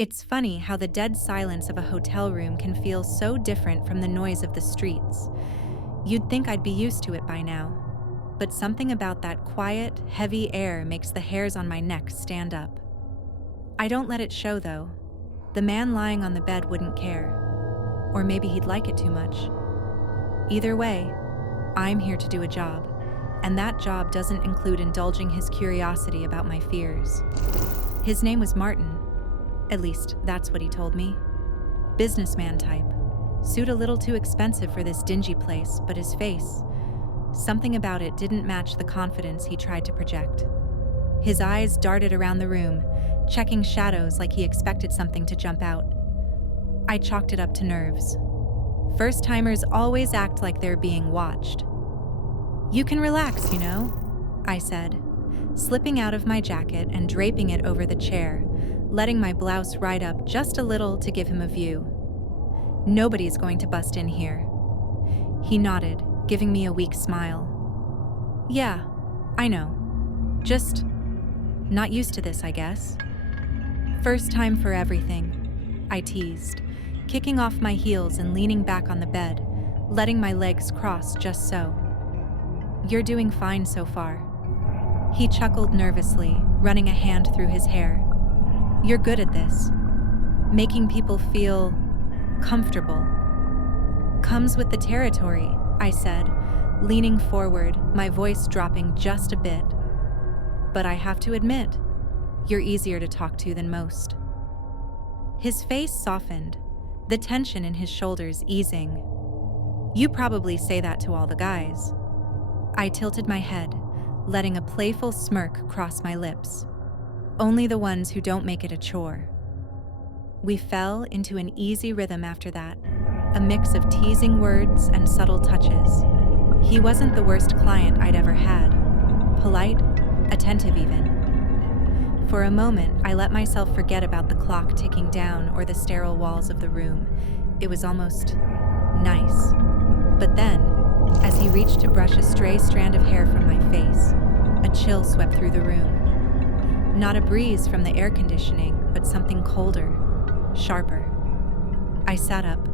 It's funny how the dead silence of a hotel room can feel so different from the noise of the streets. You'd think I'd be used to it by now. But something about that quiet, heavy air makes the hairs on my neck stand up. I don't let it show, though. The man lying on the bed wouldn't care. Or maybe he'd like it too much. Either way, I'm here to do a job, and that job doesn't include indulging his curiosity about my fears. His name was Martin. At least, that's what he told me. Businessman type. Suit a little too expensive for this dingy place, but his face, something about it didn't match the confidence he tried to project. His eyes darted around the room, checking shadows like he expected something to jump out. I chalked it up to nerves. First-timers always act like they're being watched. "You can relax, you know," I said, slipping out of my jacket and draping it over the chair, letting my blouse ride up just a little to give him a view. "Nobody's going to bust in here." He nodded, giving me a weak smile. "Yeah, I know. Just not used to this, I guess." "First time for everything," I teased, kicking off my heels and leaning back on the bed, letting my legs cross just so. "You're doing fine so far." He chuckled nervously, running a hand through his hair. "You're good at this. Making people feel comfortable. Comes with the territory," I said, leaning forward, my voice dropping just a bit. "But I have to admit, you're easier to talk to than most." His face softened, the tension in his shoulders easing. "You probably say that to all the guys." I tilted my head, letting a playful smirk cross my lips. "Only the ones who don't make it a chore." We fell into an easy rhythm after that, a mix of teasing words and subtle touches. He wasn't the worst client I'd ever had. Polite, attentive even. For a moment, I let myself forget about the clock ticking down or the sterile walls of the room. It was almost nice. But then, as he reached to brush a stray strand of hair from my face, a chill swept through the room. Not a breeze from the air conditioning, but something colder, sharper. I sat up,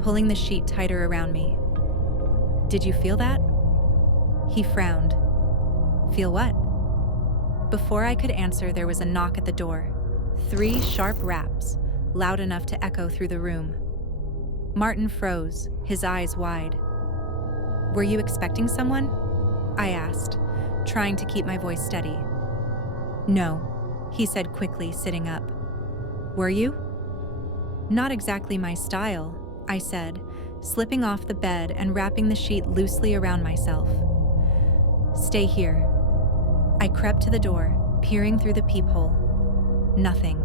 pulling the sheet tighter around me. "Did you feel that?" He frowned. "Feel what?" Before I could answer, there was a knock at the door. 3 sharp raps, loud enough to echo through the room. Martin froze, his eyes wide. "Were you expecting someone?" I asked, trying to keep my voice steady. "No," he said quickly, sitting up. "Were you?" "Not exactly my style," I said, slipping off the bed and wrapping the sheet loosely around myself. "Stay here." I crept to the door, peering through the peephole. Nothing.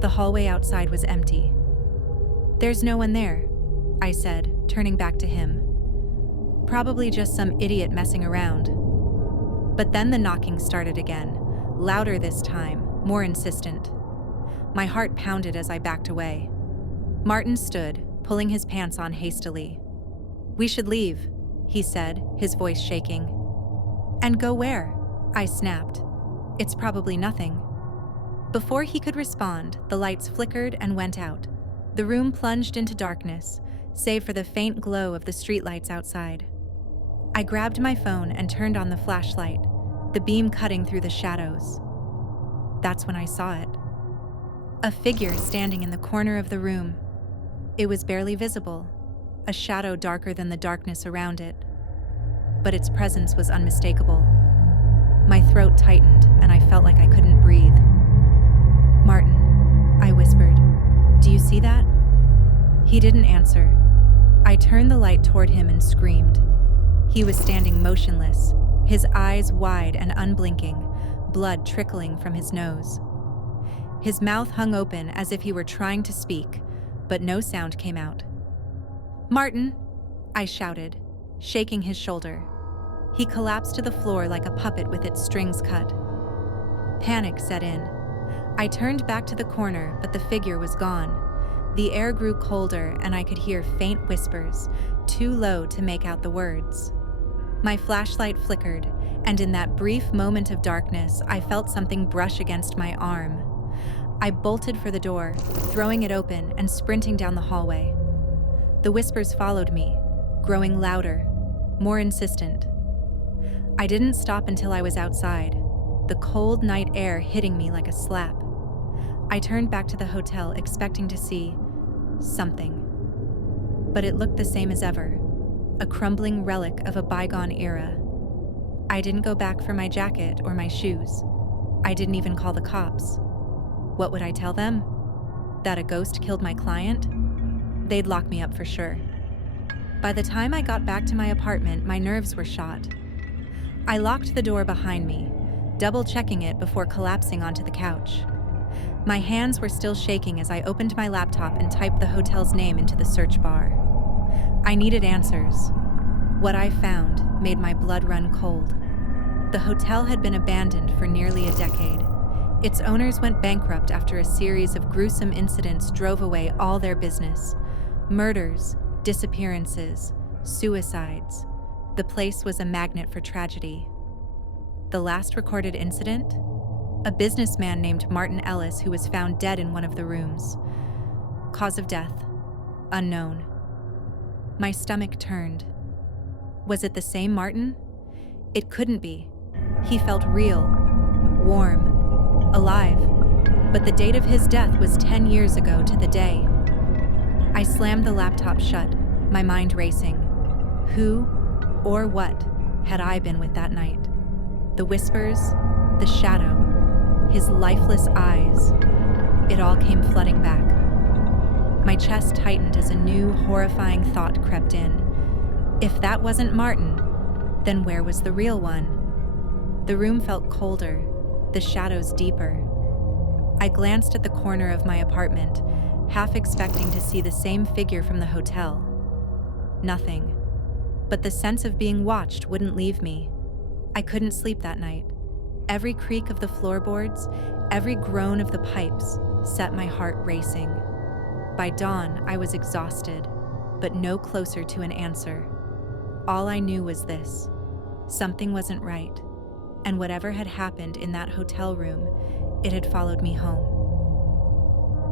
The hallway outside was empty. "There's no one there," I said, turning back to him. "Probably just some idiot messing around." But then the knocking started again, louder this time, more insistent. My heart pounded as I backed away. Martin stood, pulling his pants on hastily. "We should leave," he said, his voice shaking. "And go where?" I snapped. "It's probably nothing." Before he could respond, the lights flickered and went out. The room plunged into darkness, save for the faint glow of the streetlights outside. I grabbed my phone and turned on the flashlight, the beam cutting through the shadows. That's when I saw it. A figure standing in the corner of the room. It was barely visible, a shadow darker than the darkness around it. But its presence was unmistakable. My throat tightened, and I felt like I couldn't breathe. "Martin," I whispered, "do you see that?" He didn't answer. I turned the light toward him and screamed. He was standing motionless, his eyes wide and unblinking, blood trickling from his nose. His mouth hung open as if he were trying to speak, but no sound came out. "Martin!" I shouted, shaking his shoulder. He collapsed to the floor like a puppet with its strings cut. Panic set in. I turned back to the corner, but the figure was gone. The air grew colder, and I could hear faint whispers, too low to make out the words. My flashlight flickered, and in that brief moment of darkness, I felt something brush against my arm. I bolted for the door, throwing it open and sprinting down the hallway. The whispers followed me, growing louder, more insistent. I didn't stop until I was outside, the cold night air hitting me like a slap. I turned back to the hotel expecting to see something. But it looked the same as ever, a crumbling relic of a bygone era. I didn't go back for my jacket or my shoes. I didn't even call the cops. What would I tell them? That a ghost killed my client? They'd lock me up for sure. By the time I got back to my apartment, my nerves were shot. I locked the door behind me, double-checking it before collapsing onto the couch. My hands were still shaking as I opened my laptop and typed the hotel's name into the search bar. I needed answers. What I found made my blood run cold. The hotel had been abandoned for nearly a decade. Its owners went bankrupt after a series of gruesome incidents drove away all their business. Murders, disappearances, suicides. The place was a magnet for tragedy. The last recorded incident? A businessman named Martin Ellis who was found dead in one of the rooms. Cause of death? Unknown. My stomach turned. Was it the same Martin? It couldn't be. He felt real, warm, alive. But the date of his death was 10 years ago to the day. I slammed the laptop shut, my mind racing. Who or what had I been with that night? The whispers, the shadow, his lifeless eyes. It all came flooding back. My chest tightened as a new, horrifying thought crept in. If that wasn't Martin, then where was the real one? The room felt colder, the shadows deeper. I glanced at the corner of my apartment, half expecting to see the same figure from the hotel. Nothing. But the sense of being watched wouldn't leave me. I couldn't sleep that night. Every creak of the floorboards, every groan of the pipes set my heart racing. By dawn, I was exhausted, but no closer to an answer. All I knew was this: something wasn't right, and whatever had happened in that hotel room, it had followed me home.